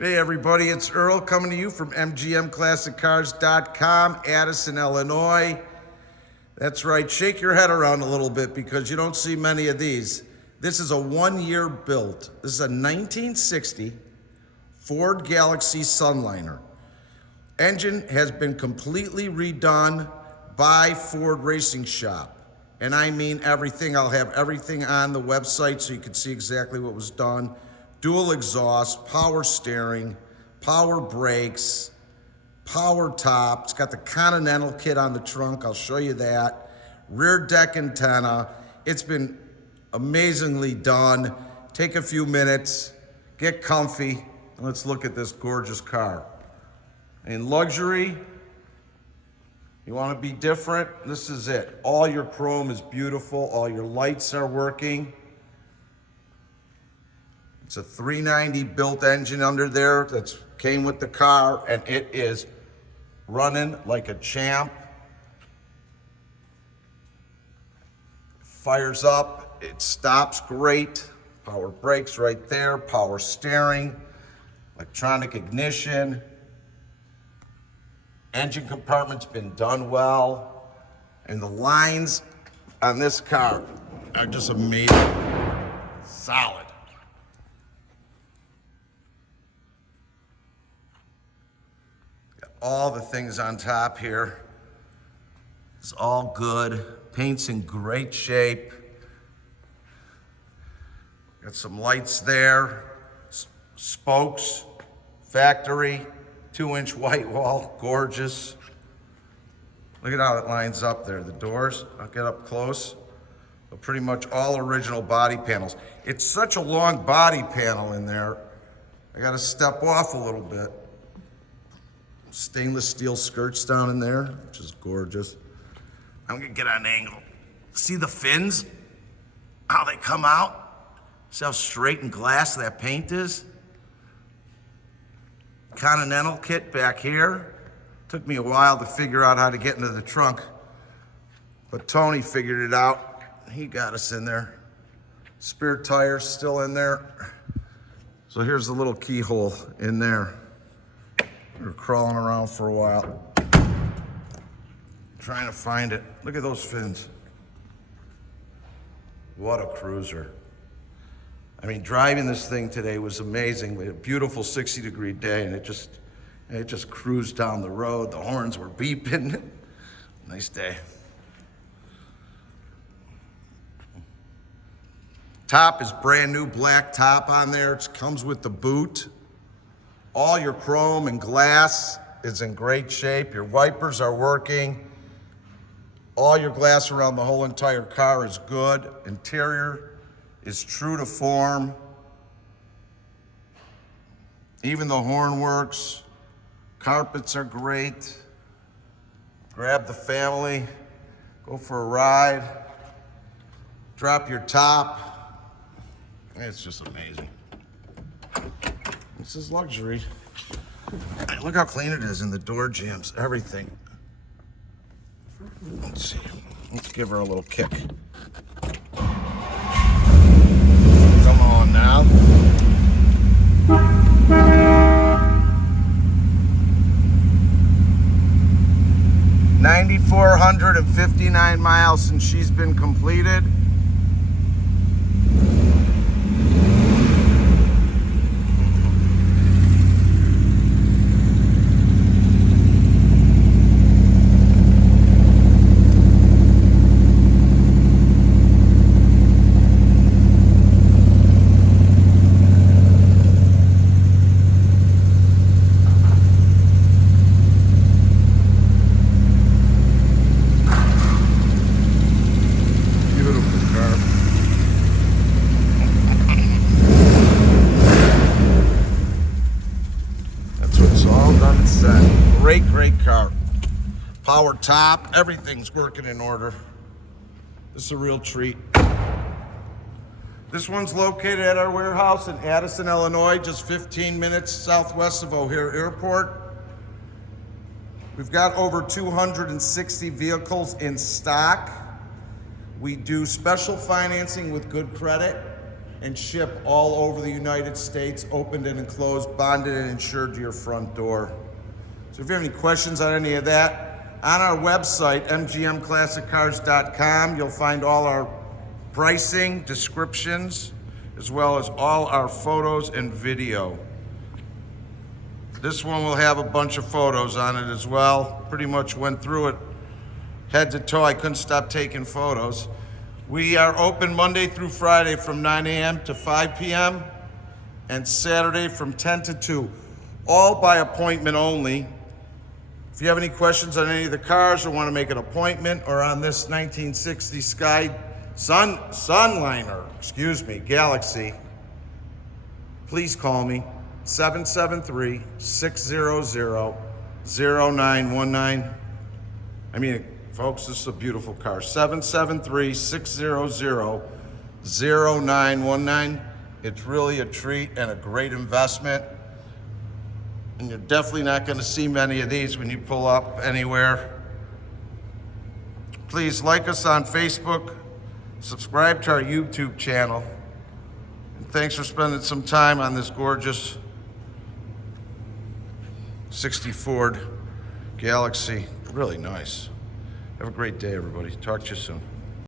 Hey everybody, it's Earl coming to you from MGMClassicCars.com, Addison, Illinois. That's right, shake your head around a little bit because you don't see many of these. This is a one-year build. This is a 1960 Ford Galaxy Sunliner. Engine has been completely redone by Ford Racing Shop. And I mean everything. I'll have everything on the website so you can see exactly what was done. Dual exhaust, power steering, power brakes, power top. It's got the Continental kit on the trunk. I'll show you that. Rear deck antenna. It's been amazingly done. Take a few minutes, get comfy, and let's look at this gorgeous car. In luxury, you want to be different, this is it. All your chrome is beautiful. All your lights are working. It's a 390 built engine under there that came with the car, and it is running like a champ. Fires up, it stops great. Power brakes right there, power steering, electronic ignition. Engine compartment's been done well. And the lines on this car are just amazing. Solid. All the things on top here. It's all good. Paint's in great shape. Got some lights there. Spokes, factory, 2-inch white wall, gorgeous. Look at how it lines up there. The doors, I'll get up close. But pretty much all original body panels. It's such a long body panel in there. I gotta step off a little bit. Stainless steel skirts down in there, which is gorgeous. I'm gonna get on an angle. See the fins? How they come out? See how straight and glass that paint is? Continental kit back here. Took me a while to figure out how to get into the trunk, but Tony figured it out. He got us in there. Spare tires still in there. So here's the little keyhole in there. We were crawling around for a while, trying to find it. Look at those fins. What a cruiser. I mean, driving this thing today was amazing. We had a beautiful 60-degree day, and it just cruised down the road. The horns were beeping. Nice day. Top is brand new black top on there. It comes with the boot. All your chrome and glass is in great shape. Your wipers are working. All your glass around the whole entire car is good. Interior is true to form. Even the horn works. Carpets are great. Grab the family, go for a ride, drop your top. It's just amazing. This is luxury. Look how clean it is in the door jambs, everything. Let's see. Let's give her a little kick. Come on now. $9,459 miles since she's been completed. Great car. Power top, everything's working in order. This is a real treat. This one's located at our warehouse in Addison, Illinois, just 15 minutes southwest of O'Hare Airport. We've got over 260 vehicles in stock. We do special financing with good credit. and ship all over the United States, opened and enclosed, bonded and insured to your front door. So if you have any questions on any of that, on our website, mgmclassiccars.com, you'll find all our pricing, descriptions, as well as all our photos and video. This one will have a bunch of photos on it as well. Pretty much went through it head to toe. I couldn't stop taking photos. We are open Monday through Friday from 9 a.m. to 5 p.m. and Saturday from 10 to 2. All by appointment only. If you have any questions on any of the cars or want to make an appointment, or on this 1960 Sunliner, Galaxy, please call me, 773-600-0919. I mean, folks, this is a beautiful car. 773-600-0919. It's really a treat and a great investment. And you're definitely not going to see many of these when you pull up anywhere. Please like us on Facebook, subscribe to our YouTube channel, and thanks for spending some time on this gorgeous 60 Ford Galaxy. Really nice. Have a great day, everybody. Talk to you soon.